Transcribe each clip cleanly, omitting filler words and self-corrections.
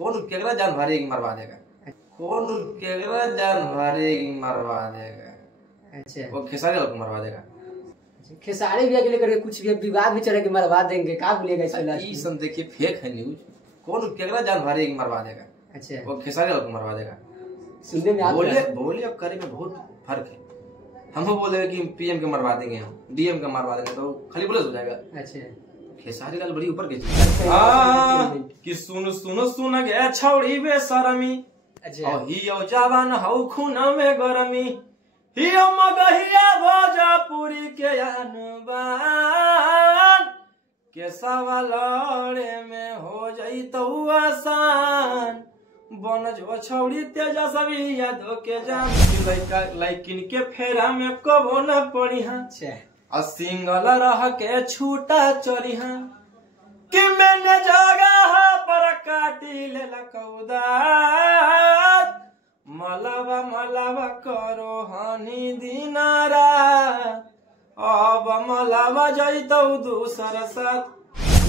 कौन केकरा जान मारेगी मरवा देगा, कौन केकरा जान मारेगी मरवा देगा। अच्छा, वो खेसारी लाल को मरवा देगा। खेसारी भैया के लेकर कुछ भी विवाद भी चढ़े के मरवा देंगे, क्या बोलेगा इस सब देखिए फेक है न्यूज। कौन केकरा जान मारेगी मरवा देगा। अच्छा, वो खेसारी लाल को मरवा देगा। सुनने में बोले अब करे में बहुत फर्क है। हम बोले कि पीएम के मरवा देंगे, हम डीएम का मरवा देंगे तो खाली बुलेट हो जाएगा। अच्छा, खेसारी लाल बड़ी ऊपर की कि सुन सुन सुन के छौड़ी बेशरमी। अच्छा, हियो जवान हौ खून में गरमी, हियो मगहिया भोजपुरी के अनबान, केसवा लड़े में हो जइतौ आसान, बन जो छौड़ी तेजस्वी यादव के जान, लइकिन के फेरा में कबो न पड़ी। हाँ सिंगल रह के छूटा चली। हाँ कि मैंने जगह पर काटी ले लकौदा, मलावा मलावा करो हनी दिनारा, अब मलावा जइतौ दूसरा साथ।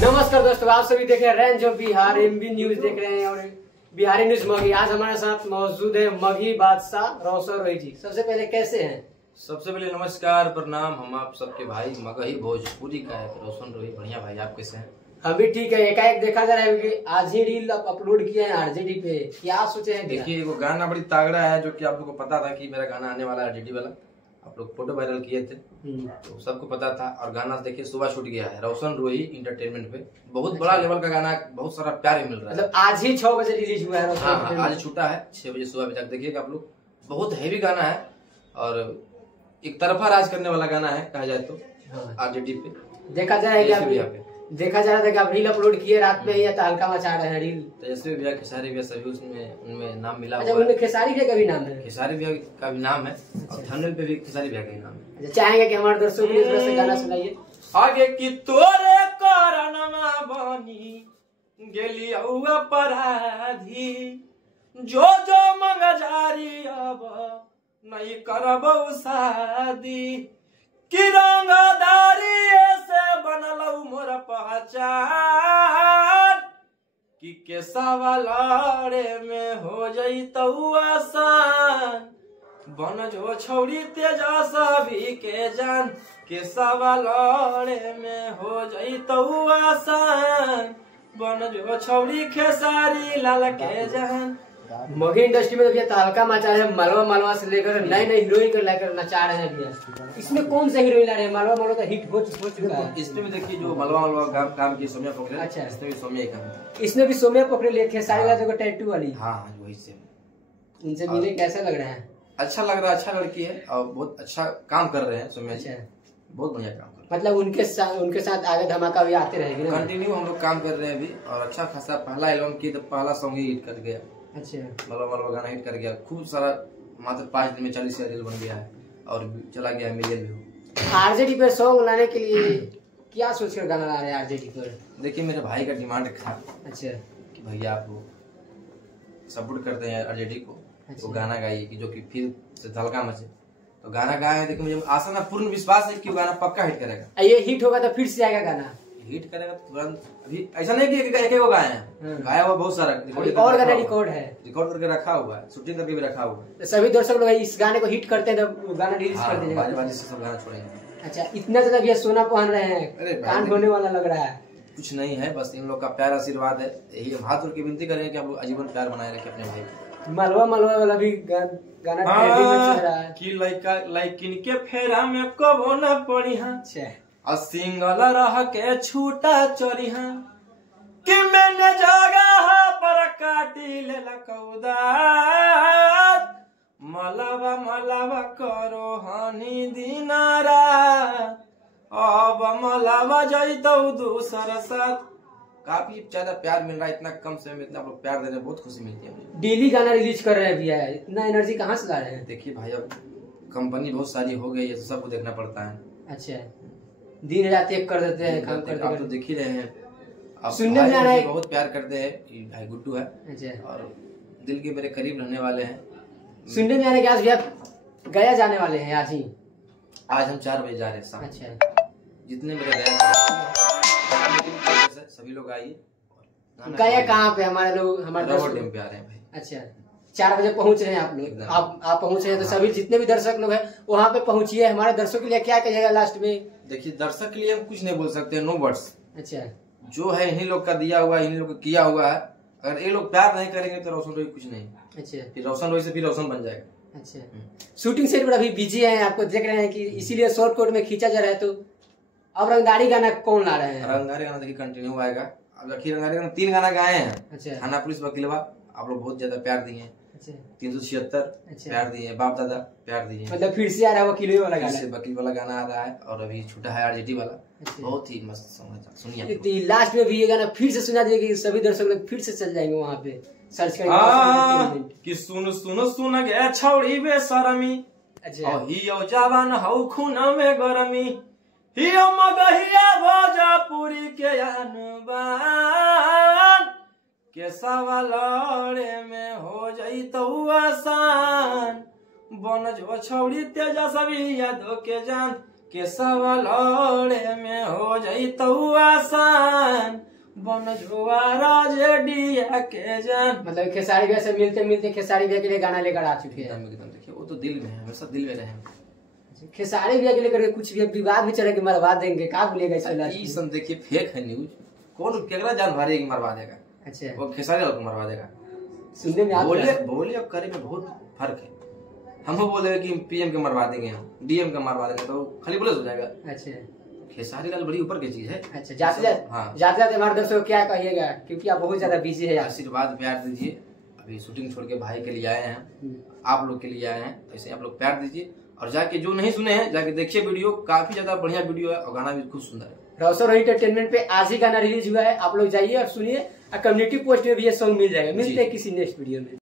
नमस्कार दोस्तों, आप सभी देख रहे हैं range of Bihar MB news देख रहे हैं और बिहारी न्यूज मगही। आज हमारे साथ मौजूद है मगही बादशाह रोशन रोही जी। सबसे पहले कैसे हैं? सबसे पहले नमस्कार प्रणाम, हम आप सबके भाई मगही भोजपुरी का है रोशन रोही। बढ़िया भाई, आप कैसे हैं? हम भी ठीक है। एकाएक देखा जा रहा है कि आज ही रील अपलोड किए हैं आरजेडी पे, क्या सोचे हैं? देखिए वो गाना बड़ी तागड़ा है, जो कि आप लोग को पता था कि मेरा गाना आने वाला है आरजेडी वाला। आप लोग फोटो वायरल किए थे तो सबको पता था। और गाना देखिए सुबह शूट गया है रोशन रोही इंटरटेनमेंट पे। बहुत बड़ा लेवल का गाना, बहुत सारा प्यार मिल रहा है। मतलब आज ही 6 बजे रिलीज हुआ है। हाँ, आज छूटा है 6 बजे सुबह तक देखिएगा आप लोग। बहुत हैवी गाना है और एक तरफा राज करने वाला गाना है कहा जाए तो आरजेडी पे। देखा जाए देखा जा रहा था कि आप रील अपलोड किए रात में या हल्का मचा रहे हैं रील। तेजस्वी भैया, खेसारी भैया सभी उसमें उनमें नाम मिला। अच्छा, उनमें खेसारी भैया का भी नाम है? खेसारी भैया का भी नाम है और थंबनेल पे भी खेसारी भैया का ही नाम है। अच्छा, चाहेंगे कि हमारे दर्शकों के लिए थोड़ा सा गाना सुनाइए। आगे की तोरे करनमा बनी गेली अपराधी, जो जो मंगजारी अब नहीं करबौ शादी, कि रंगदारी से बनलौ मोर पहचान, कि केसवा लड़े में हो जइतौ आसान, बन जो छौड़ी तेजस्वी के जान, केसवा लड़े में हो जइतौ आसान, बन जो छौड़ी खेसारी लाल के जान। मगही इंडस्ट्री में तो भैया तहलका मचा रहे हैं। मलवा मलवा से लेकर नए नए हीरोइन को लेकर नचा रहे हैं भैया। इसमें कौन सा हीरोइन ला रहे हैं? मलवा मलवा का हिट हो चुका है। इसमें भी देखिए जो मलवा मलवा काम की सौम्या पोखरे। अच्छा, इसमें भी सौम्या काम। इसमें भी सौम्या पोखरे ले खेसारी लाल को टैटू वाली। हाँ, वही से। इनसे मिले कैसा लग रहा है? अच्छा लग रहा है, अच्छा लड़की है और बहुत अच्छा काम कर रहे हैं सौम्या। अच्छा, बहुत बढ़िया काम कर। मतलब उनके साथ आगे धमाका भी आते रहेगी ना? कंटिन्यू हम लोग काम कर रहे हैं अभी और अच्छा खासा पहला एल्बम की तो पहला सॉन्ग ही हिट कर गया। अच्छा, मलवा गाना हिट कर गया। खूब सारा मात्र 5 दिन में 40 रील बन गया है और चला गया मिलियन व्यू। आरजेडी पे सॉन्ग लाने के लिए क्या सोचकर गाना ला रहे हैं आरजेडी पर? देखिए मेरे भाई का डिमांड था। अच्छा, कि भैया आप सपोर्ट करते हैं आरजेडी को। अच्छा, तो गाना गाइए कि जो कि फिर से धलका मचे। तो गाना गाए। देखिए मुझे आशा ना पूर्ण विश्वास है कि वो गाना पक्का हिट करेगा। ये हिट होगा तो फिर से आएगा गाना? हिट करेगा तो तुरंत। अभी ऐसा नहीं कि एक वो गाए हैं, गाया हुआ बहुत सारा और गाना रिकॉर्ड करके रखा हुआ है, शूटिंग करके भी रखा हुआ है। सभी दर्शक लोग इस गाने को हिट करते हैं तो गाना रिलीज कर देंगे। बाजी से सब गाना छोड़ेंगे। अच्छा, इतना ज्यादा भैया सोना पहन रहे हैं, कान होने वाला लग रहा है। कुछ नहीं है, बस इन लोग का प्यार आशीर्वाद है। यही हम हाथ जोड़ के विनती करेंगे कि आप लोग आजीवन प्यार बनाए रखें अपने भाई को। मलवा वाला भी गाना ट्रेंडिंग में चल रहा है कि लइकिन के फेरा में कबो न पड़ी। हाँ सिंगल रह के छूटा चली। हाँ कि मैंने जगह पर काटी ले लकौदा, मलावा मलावा करो हनी दिनारा, अब मलावा जइतौ दूसरा साथ। काफी ज्यादा प्यार मिल रहा है, इतना कम समय में इतना आप लोग प्यार दे रहे हैं, बहुत खुशी मिलती है मुझे। डेली गाना रिलीज कर रहे हैं भैया, इतना एनर्जी कहाँ से ला रहे हैं? देखिए भाई अब कंपनी बहुत सारी हो गई है तो सबको देखना पड़ता है। अच्छा, दिन रात एक कर देते हैं काम करते। आप तो देख ही रहे हैं, आप सुनने में आ रहा है बहुत प्यार करते हैं। भाई गुड्डू है। अच्छा, और दिल के मेरे करीब रहने वाले हैं। सुनने में आ रहा है कि आज भैया गया जाने वाले हैं। आज ही आज हम 4 बजे जा रहे हैं। अच्छा, जितने मेरे गया सभी लोग आइए, गए कहाँ पे हमारे लोग, हमारे रबर डैम पे आ रहे हैं भाई। अच्छा 4 बजे पहुंच रहे हैं आप लोग, आप पहुंच रहे हैं तो सभी जितने भी दर्शक लोग हैं वहाँ पे पहुंचिए। हमारे दर्शकों के लिए क्या कहिएगा लास्ट में? देखिए दर्शक के लिए हम कुछ नहीं बोल सकते, नो वर्ड्स। अच्छा जो है इन्हीं लोग का दिया हुआ है, इन्हीं लोग का किया हुआ है। अगर ये लोग प्यार नहीं करेंगे तो रोशन रोही कुछ नहीं। अच्छा फिर रोशन रोही से फिर रोशन बन जाएगा। अच्छा शूटिंग सेट पर अभी बिजी है, आपको देख रहे हैं कि इसीलिए शॉर्ट कोट में खींचा जा रहा है। तो अब रंगदारी गाना कौन ला रहे हैं? रंगदारी गाना देखिए कंटिन्यू आएगा। अब देखिए रंगदारी गाना 3 गाना गाए हैं। अच्छा थाना पुलिस वकीलवा आप लोग बहुत ज्यादा प्यार दिए। 376 प्यार दिए, बाप दादा प्यार दिए। मतलब फिर से आ रहा है वकील वाला गाना, वकील वाला गाना आ रहा है और अभी छूटा है आरजेटी वाला। बहुत ही मस्त सॉन्ग है, सुनिए। लास्ट में भी ये गाना फिर से सुना देगी, सभी दर्शक लोग फिर से चल जाएंगे वहाँ पे सर्च करेंगे कि सुन सुन सुन गे छौड़ी बेशरमी। अच्छा हियो जवान हौ खून में गरमी, हियो मगहिया भोजपुरी के अनबान, केसवा लड़े में हो जइतौ आसान, बन जो छौड़ी तेजस्वी यादव के जान, केसवा लड़े में हो जइतौ आसान, बन जो राजडिया के जान। मतलब खेसारी भैया से मिलते मिलते खेसारी भैया के लिए गाना लेकर आ चुके हैं। एकदम देखिए वो तो दिल में है, हमेशा दिल में रहे। खेसारी भैया के लेकर कुछ भी विवाद भी चले कि मरवा देंगे, क्या बोलेगा इसमें? देखिए फेक है न्यूज, कौन केकरा जान भारी है कि मरवा देगा। अच्छा वो खेसारी लाल को मरवा देगा। सुनने में बोले और करे में बहुत फर्क है। हम बोले कि पीएम के मरवा देंगे, हम डीएम का मरवा देंगे तो खाली बुलेट हो जाएगा। अच्छा खेसारी लाल बड़ी ऊपर की चीज है। अच्छा जाते जाते हमारे दोस्तों को क्या कहिएगा, क्योंकि आप बहुत ज्यादा बिजी है? आशीर्वाद प्यार दीजिए। अभी शूटिंग छोड़ के भाई के लिए आए हैं, आप लोग के लिए आए हैं, ऐसे आप लोग प्यार दीजिए। और जाके जो नहीं सुने हैं जाके देखिए वीडियो, काफी ज्यादा बढ़िया वीडियो है और गाना भी खूब सुंदर है। रोशन रोही एंटरटेनमेंट पे आज ही गाना रिलीज हुआ है, आप लोग जाइए और सुनिए। कम्युनिटी पोस्ट में भी ये सॉन्ग मिल जाएगा। मिलते हैं किसी नेक्स्ट वीडियो में।